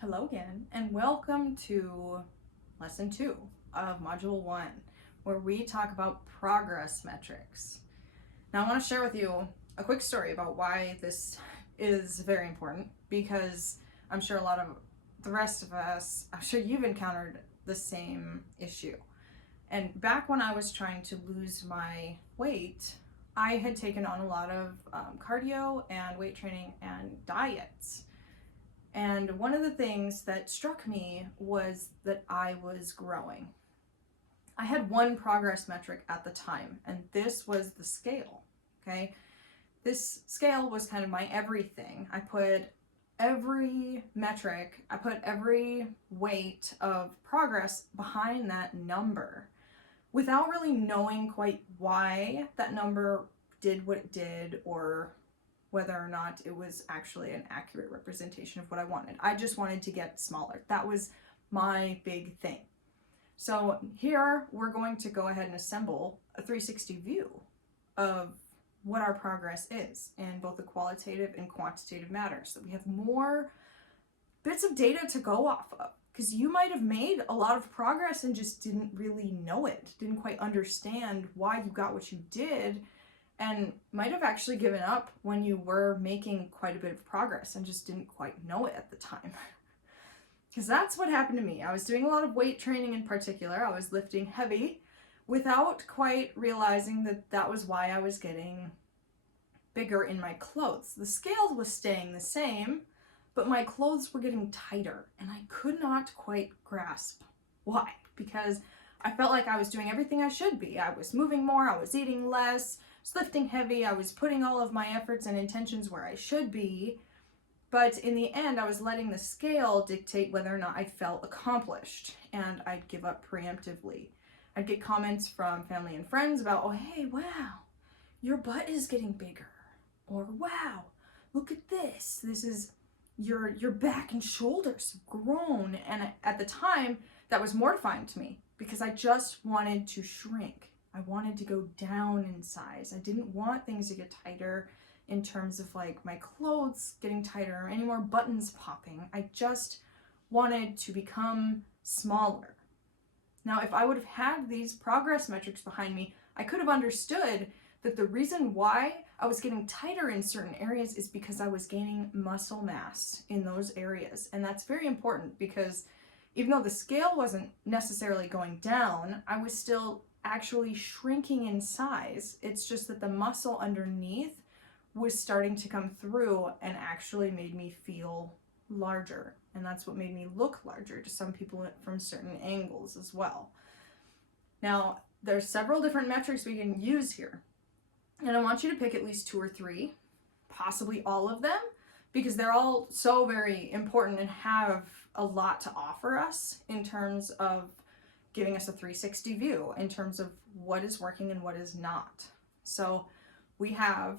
Hello again, and welcome to lesson 2 of module 1, where we talk about progress metrics. Now, I want to share with you a quick story about why this is very important, because I'm sure a lot of the rest of us, I'm sure you've encountered the same issue. And back when I was trying to lose my weight, I had taken on a lot of cardio and weight training and diets. And one of the things that struck me was that I was growing. I had one progress metric at the time, and this was the scale, okay? This scale was kind of my everything. I put every metric, I put every weight of progress behind that number without really knowing quite why that number did what it did or whether or not it was actually an accurate representation of what I wanted. I just wanted to get smaller. That was my big thing. So here we're going to go ahead and assemble a 360 view of what our progress is in both the qualitative and quantitative matters, so we have more bits of data to go off of, because you might have made a lot of progress and just didn't really know it, didn't quite understand why you got what you did, and might have actually given up when you were making quite a bit of progress and just didn't quite know it at the time. Because that's what happened to me. I was doing a lot of weight training in particular. I was lifting heavy without quite realizing that that was why I was getting bigger in my clothes. The scale was staying the same, but my clothes were getting tighter, and I could not quite grasp why. Because I felt like I was doing everything I should be. I was moving more, I was eating less, lifting heavy, I was putting all of my efforts and intentions where I should be, but in the end I was letting the scale dictate whether or not I felt accomplished, and I'd give up preemptively. I'd get comments from family and friends about, oh hey, wow, your butt is getting bigger, or wow, look at this is your back and shoulders have grown. And at the time that was mortifying to me, because I just wanted to shrink. I wanted to go down in size. I didn't want things to get tighter in terms of like my clothes getting tighter or any more buttons popping. I just wanted to become smaller. Now, if I would have had these progress metrics behind me, I could have understood that the reason why I was getting tighter in certain areas is because I was gaining muscle mass in those areas. And that's very important, because even though the scale wasn't necessarily going down, I was still actually shrinking in size. It's just that the muscle underneath was starting to come through and actually made me feel larger. And that's what made me look larger to some people from certain angles as well. Now, there's several different metrics we can use here. And I want you to pick at least 2 or 3, possibly all of them, because they're all so very important and have a lot to offer us in terms of giving us a 360 view in terms of what is working and what is not. So we have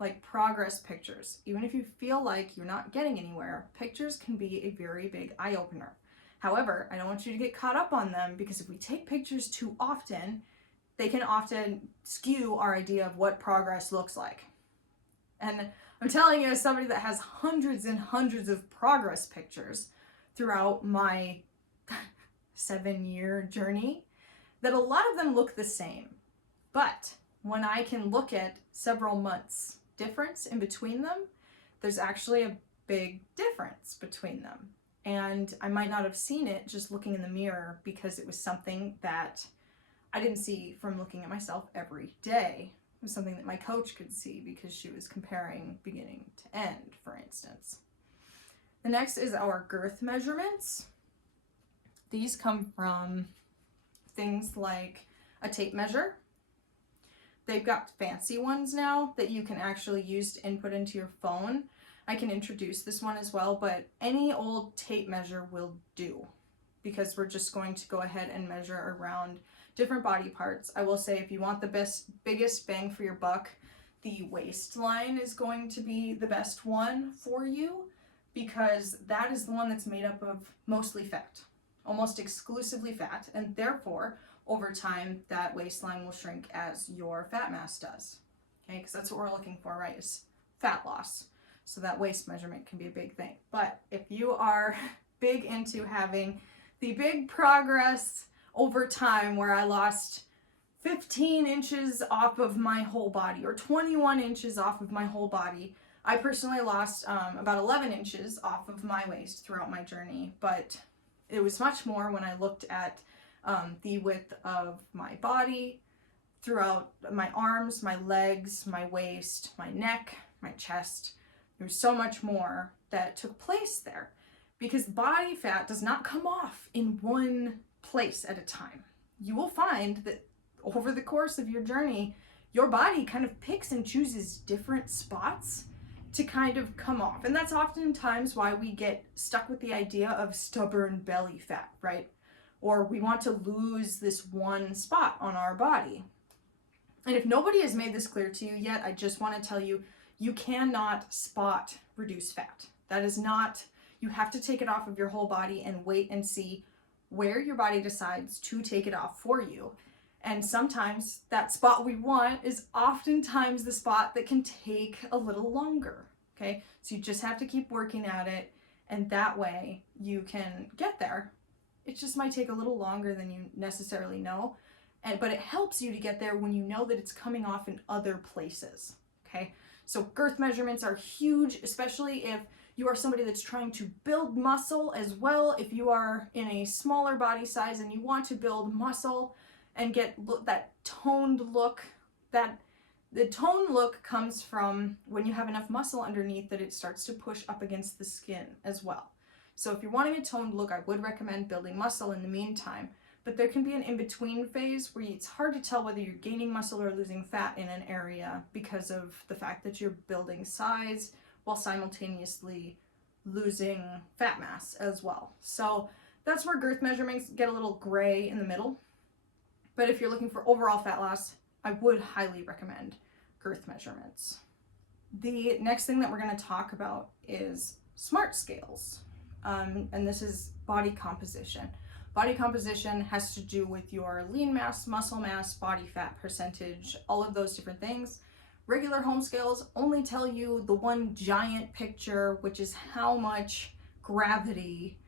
like progress pictures. Even if you feel like you're not getting anywhere, pictures can be a very big eye-opener. However, I don't want you to get caught up on them, because if we take pictures too often, they can often skew our idea of what progress looks like. And I'm telling you, as somebody that has hundreds and hundreds of progress pictures throughout my 7-year journey, that a lot of them look the same. But when I can look at several months difference in between them, there's actually a big difference between them. And I might not have seen it just looking in the mirror, because it was something that I didn't see from looking at myself every day. It was something that my coach could see, because she was comparing beginning to end, for instance. The next is our girth measurements. These come from things like a tape measure. They've got fancy ones now that you can actually use to input into your phone. I can introduce this one as well, but any old tape measure will do, because we're just going to go ahead and measure around different body parts. I will say, if you want the biggest bang for your buck, the waistline is going to be the best one for you, because that is the one that's made up of mostly fat, almost exclusively fat, and therefore over time that waistline will shrink as your fat mass does. Okay, because that's what we're looking for, right, is fat loss. So that waist measurement can be a big thing. But if you are big into having the big progress over time where I lost 15 inches off of my whole body or 21 inches off of my whole body, I personally lost about 11 inches off of my waist throughout my journey, but it was much more when I looked at the width of my body throughout my arms, my legs, my waist, my neck, my chest. There's so much more that took place there because body fat does not come off in one place at a time. You will find that over the course of your journey, your body kind of picks and chooses different spots to kind of come off. And that's oftentimes why we get stuck with the idea of stubborn belly fat, right? Or we want to lose this one spot on our body. And if nobody has made this clear to you yet, I just want to tell you, you cannot spot reduce fat. That is not, you have to take it off of your whole body and wait and see where your body decides to take it off for you. And sometimes that spot we want is oftentimes the spot that can take a little longer, okay? So you just have to keep working at it, and that way you can get there. It just might take a little longer than you necessarily know, but it helps you to get there when you know that it's coming off in other places, okay? So girth measurements are huge, especially if you are somebody that's trying to build muscle as well. If you are in a smaller body size and you want to build muscle and get that toned look, that the toned look comes from when you have enough muscle underneath that it starts to push up against the skin as well. So if you're wanting a toned look, I would recommend building muscle in the meantime, but there can be an in-between phase where it's hard to tell whether you're gaining muscle or losing fat in an area because of the fact that you're building size while simultaneously losing fat mass as well. So that's where girth measurements get a little gray in the middle. But if you're looking for overall fat loss, I would highly recommend girth measurements. The next thing that we're going to talk about is smart scales. And this is body composition. Body composition has to do with your lean mass, muscle mass, body fat percentage, all of those different things. Regular home scales only tell you the one giant picture, which is how much gravity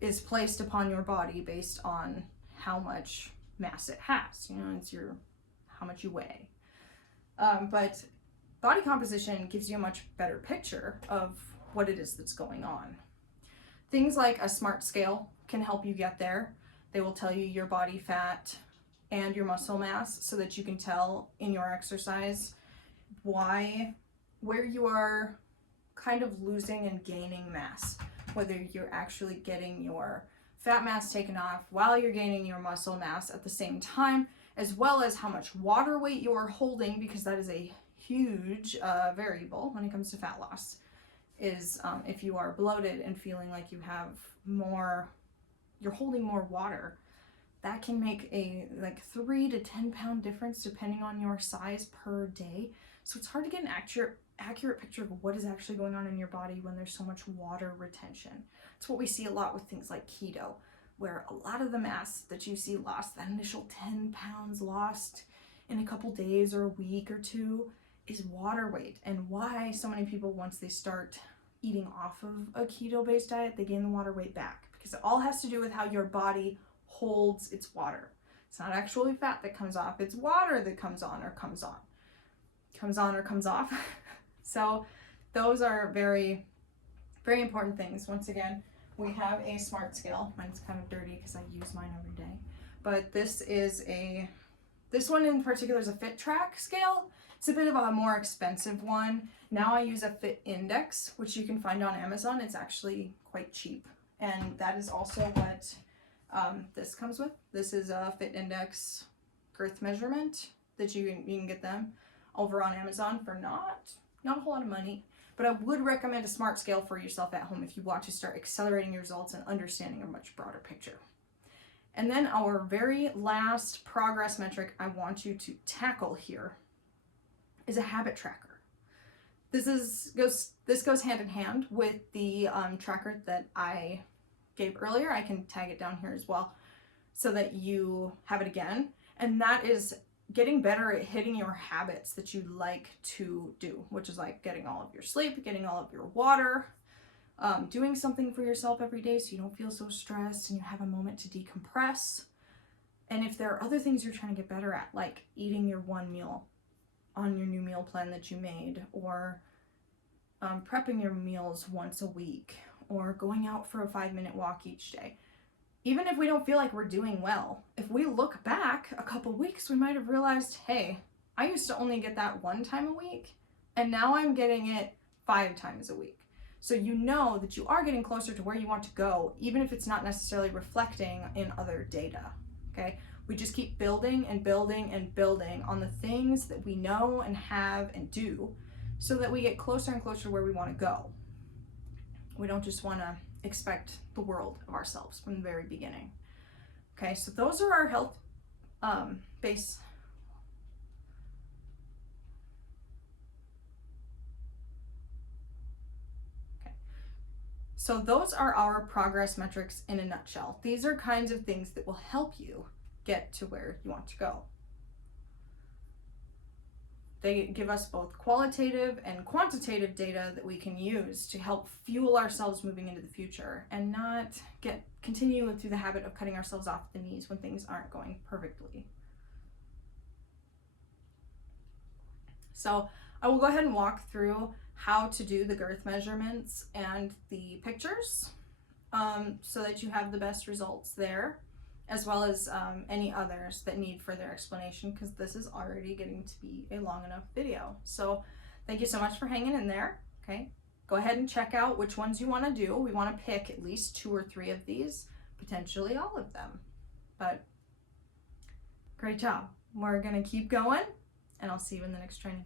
is placed upon your body based on how much mass it has. You know, it's how much you weigh. But body composition gives you a much better picture of what it is that's going on. Things like a smart scale can help you get there. They will tell you your body fat and your muscle mass so that you can tell in your exercise where you are kind of losing and gaining mass, whether you're actually getting your fat mass taken off while you're gaining your muscle mass at the same time, as well as how much water weight you're holding, because that is a huge variable when it comes to fat loss, is if you are bloated and feeling like you have you're holding more water, that can make a 3 to 10 pound difference depending on your size per day. So it's hard to get an accurate picture of what is actually going on in your body when there's so much water retention. It's what we see a lot with things like keto, where a lot of the mass that you see lost, that initial 10 pounds lost in a couple days or a week or two, is water weight. And why so many people, once they start eating off of a keto-based diet, they gain the water weight back, because it all has to do with how your body holds its water. It's not actually fat that comes off, it's water that comes on or comes on. Comes on or comes off. So those are very, very important things. Once again, we have a smart scale. Mine's kind of dirty because I use mine every day. But this one in particular is a pt3 scale. It's a bit of a more expensive one. Now I use a Fit Index, which you can find on Amazon. It's actually quite cheap. And that is also what this comes with. This is a Fit Index girth measurement that you can get them over on Amazon for not a whole lot of money. But I would recommend a smart scale for yourself at home if you want to start accelerating your results and understanding a much broader picture. And then our very last progress metric I want you to tackle here is a habit tracker. This goes hand in hand with the tracker that I gave earlier. I can tag it down here as well so that you have it again. And that is getting better at hitting your habits that you like to do, which is like getting all of your sleep, getting all of your water, doing something for yourself every day so you don't feel so stressed and you have a moment to decompress. And if there are other things you're trying to get better at, like eating your one meal on your new meal plan that you made, or prepping your meals once a week, or going out for a 5-minute walk each day. Even if we don't feel like we're doing well, if we look back a couple weeks, we might have realized, hey, I used to only get that 1 time a week, and now I'm getting it 5 times a week. So you know that you are getting closer to where you want to go, even if it's not necessarily reflecting in other data, okay? We just keep building and building and building on the things that we know and have and do so that we get closer and closer to where we want to go. We don't just want to expect the world of ourselves from the very beginning. Okay, so those are our health base. Okay, so those are our progress metrics in a nutshell. These are kinds of things that will help you get to where you want to go. They give us both qualitative and quantitative data that we can use to help fuel ourselves moving into the future and not continue through the habit of cutting ourselves off at the knees when things aren't going perfectly. So I will go ahead and walk through how to do the girth measurements and the pictures so that you have the best results there, as well as any others that need further explanation, because this is already getting to be a long enough video. So thank you so much for hanging in there. Okay, go ahead and check out which ones you want to do. We want to pick at least 2 or 3 of these, potentially all of them. But great job. We're going to keep going, and I'll see you in the next training.